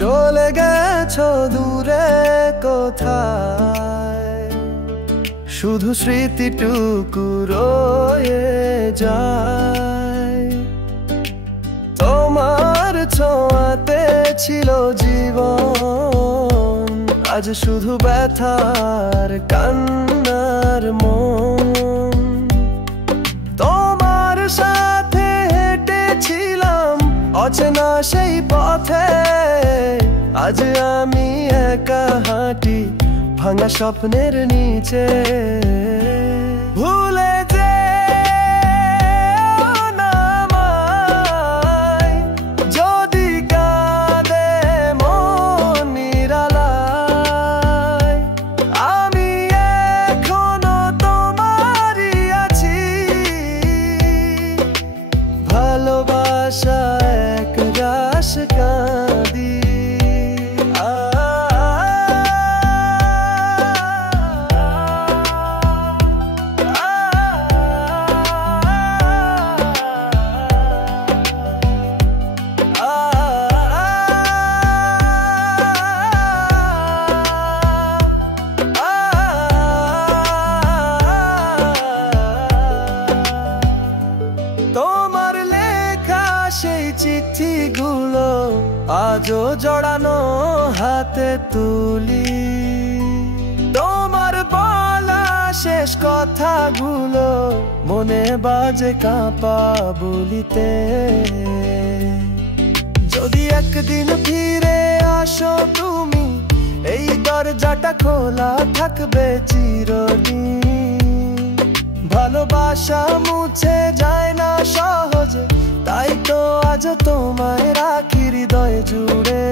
চলে গেছো দূরে কোথায়, শুধু স্মৃতিটুকু রয়ে যায়। তোমার ছোঁয়াতে ছিল জীবন, আজ শুধু ব্যথার কান্নার মন। তোমার সাথে হেঁটেছিলাম অচেনা সেই পথে, আজ আমি একা হাঁটি ভাঙা স্বপ্নের নিচে। ভুলে যেও না আমায়, যদি কাঁদে মন নিরালায়। আমি এখনো তোমারই আছি, ভালোবাসা এক রাশ কাঁদি। তোমার লেখা সেই চিঠিগুলো আজও জড়ানো হাতে তুলি। তোমার বলা শেষ কথাগুলো মনে বাজে কাঁপা বলিতে। যদি একদিন ফিরে আসো তুমি, এই দরজাটা খোলা থাকবে চিরদিন। ভালোবাসা মুছে যায় না সহজে, তাই তো আজ তোমায় রাখি হৃদয় জুড়ে।